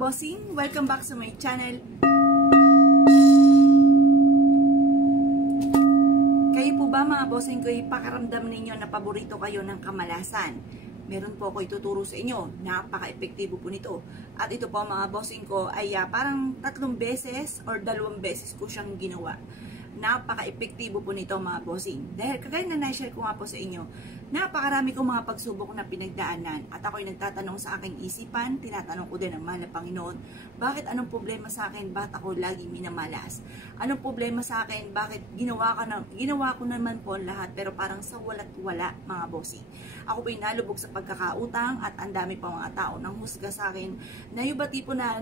bossing! Welcome back sa my channel. Kayo po ba mga bossing ko, ipakaramdam ninyo na paborito kayo ng kamalasan? Meron po ako ituturo sa inyo. Napaka-epektibo po nito. At ito po mga bossing ko ay parang 3 beses or 2 beses ko siyang ginawa. Napaka-epektibo po nito mga bossing. Dahil kagaya na na-share ko nga po sa inyo, napakarami kong mga pagsubok na pinagdaanan at ako'y nagtatanong sa aking isipan, tinatanong ko din ang mahal na Panginoon, bakit anong problema sa akin, bakit ako lagi minamalas? Anong problema sa akin, bakit ginawa ko naman po ang lahat pero parang sa wala't wala mga bossing. Ako po'y nalubog sa pagkakautang at ang dami pa mga tao nang husga sa akin na yung ba tipo na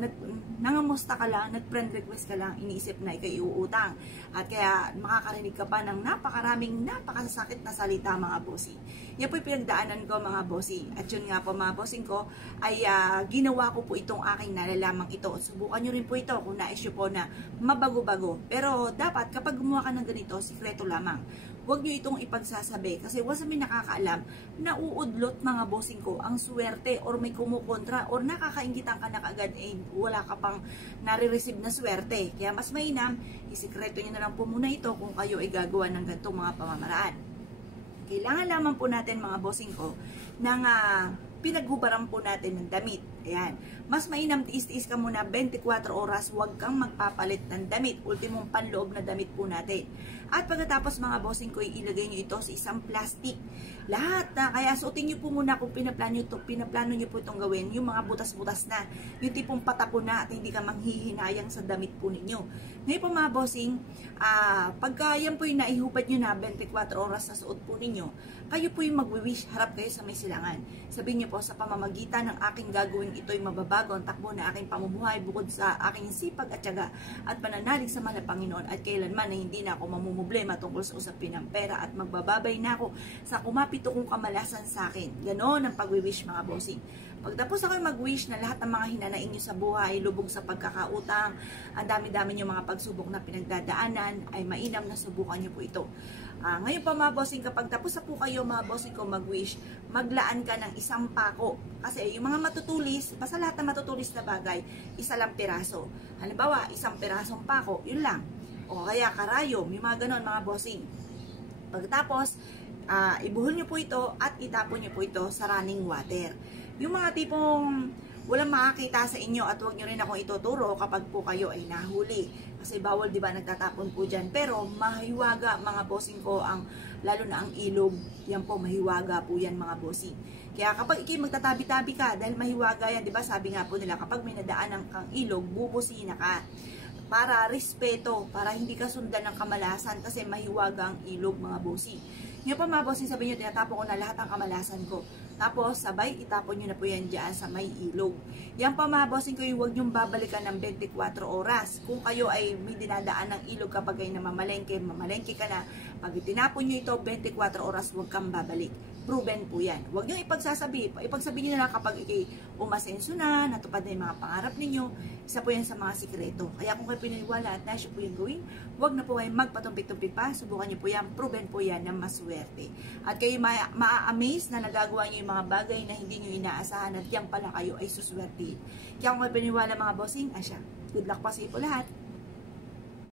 nangamusta ka lang, nag-friend request ka lang, iniisip na ikay uutang. At kaya makakarinig ka pa ng napakasakit na salita mga bossing. Yan po yung pinagdaanan ko mga bossing. At yun nga po mga bossing ko ay ginawa ko po itong aking nalalamang ito. Subukan nyo rin po ito kung nais nyo po na mabago-bago. Pero dapat kapag gumawa ka ng ganito, sikreto lamang. Huwag nyo itong ipagsasabi kasi wala may nakakaalam na uudlot mga bossing ko ang swerte or may kumukontra or nakakaingitan ka na kaagad wala ka pang nare-receive na swerte. Kaya mas mainam, isikreto nyo na lang po muna ito kung kayo ay gagawa ng ganitong mga pamamaraan. Kailangan lamang po natin mga bossing ko ng pinaghubaran po natin ng damit. Ayan. Mas mainam tiis-tiis ka muna 24 oras, huwag kang magpapalit ng damit. Ultimong panloob na damit po natin. At pagkatapos mga bossing ko, ilagay nyo ito sa isang plastic. Lahat na, kaya suotin nyo po muna kung pinaplano nyo po itong gawin, yung mga butas-butas na, yung tipong patapon na at hindi ka manghihinayang sa damit po ninyo. Ngayon po mga bossing, pagka yan po yung naihubad nyo na 24 oras na suot po ninyo, kayo po yung magwi-wish, harap kayo sa may silangan. Sabihin nyo po, sa pamamagitan ng aking gagawin ito'y mababago ang takbo na aking pamumuhay bukod sa aking sipag at tiyaga at pananalig sa mahal na Panginoon at kailanman na hindi na ako mamumblema tungkol sa usapin ng pera at magbababay na ako sa kumapito kong kamalasan sa akin. Ganon ang pag-wish mga bossing. Pagtapos ako mag-wish na lahat ng mga hinanain nyo sa buhay, lubog sa pagkakautang, ang dami-dami nyo mga pagsubok na pinagdadaanan, ay mainam na subukan nyo po ito. Ngayon pa mga bossing, kapag tapos na po kayo mga bossing ko mag-wish, maglaan ka ng 1 pako. Kasi yung mga matutulis, basta lahat ng matutulis na bagay, 1 lang piraso. Halimbawa, 1 pirasong pako, yun lang. O kaya karayom, yung mga ganon mga bossing. Pagkatapos, ibuhol nyo po ito at itapon nyo po ito sa running water. Yung mga tipong walang makakita sa inyo at huwag nyo rin akong ituturo kapag po kayo ay nahuli. Kasi bawal diba nagtatapon po dyan. Pero mahiwaga mga bossing ko, lalo na ang ilog, yan po mahiwaga po yan mga bossing. Kaya kapag ikay magtatabi-tabi ka dahil mahiwaga yan, diba sabi nga po nila kapag may nadaanan kang ilog, bubusina ka. Para respeto, para hindi ka sundan ng kamalasan kasi mahiwaga ang ilog mga bossing. Ngayon pa mga bossing, sabihin nyo, tinatapon ko na lahat ng kamalasan ko. Tapos, sabay, itapon nyo na po yan dyan sa may ilog. Yan pa mga bossing ko, huwag nyo babalikan ng 24 oras. Kung kayo ay may dinadaan ng ilog kapag ay mamalengke ka na, pag itinapon nyo ito, 24 oras, huwag kang babalik. Proven po yan. Huwag nyo ipagsasabi nyo na lang kapag ikay umasenso na, natupad na yung mga pangarap ninyo, isa po yan sa mga sikreto. Kaya kung kayo pinaniwala at nasyo po yung gawin, huwag na po kayo magpatumpik-tumpik pa, subukan nyo po yan, proven po yan na maswerte. At kayo ma-amaze na nagagawa nyo yung mga bagay na hindi nyo inaasahan at yan pala kayo ay suswerte. Kaya kung kayo pinaniwala mga bossing, asya, good luck pa sa iyo po lahat.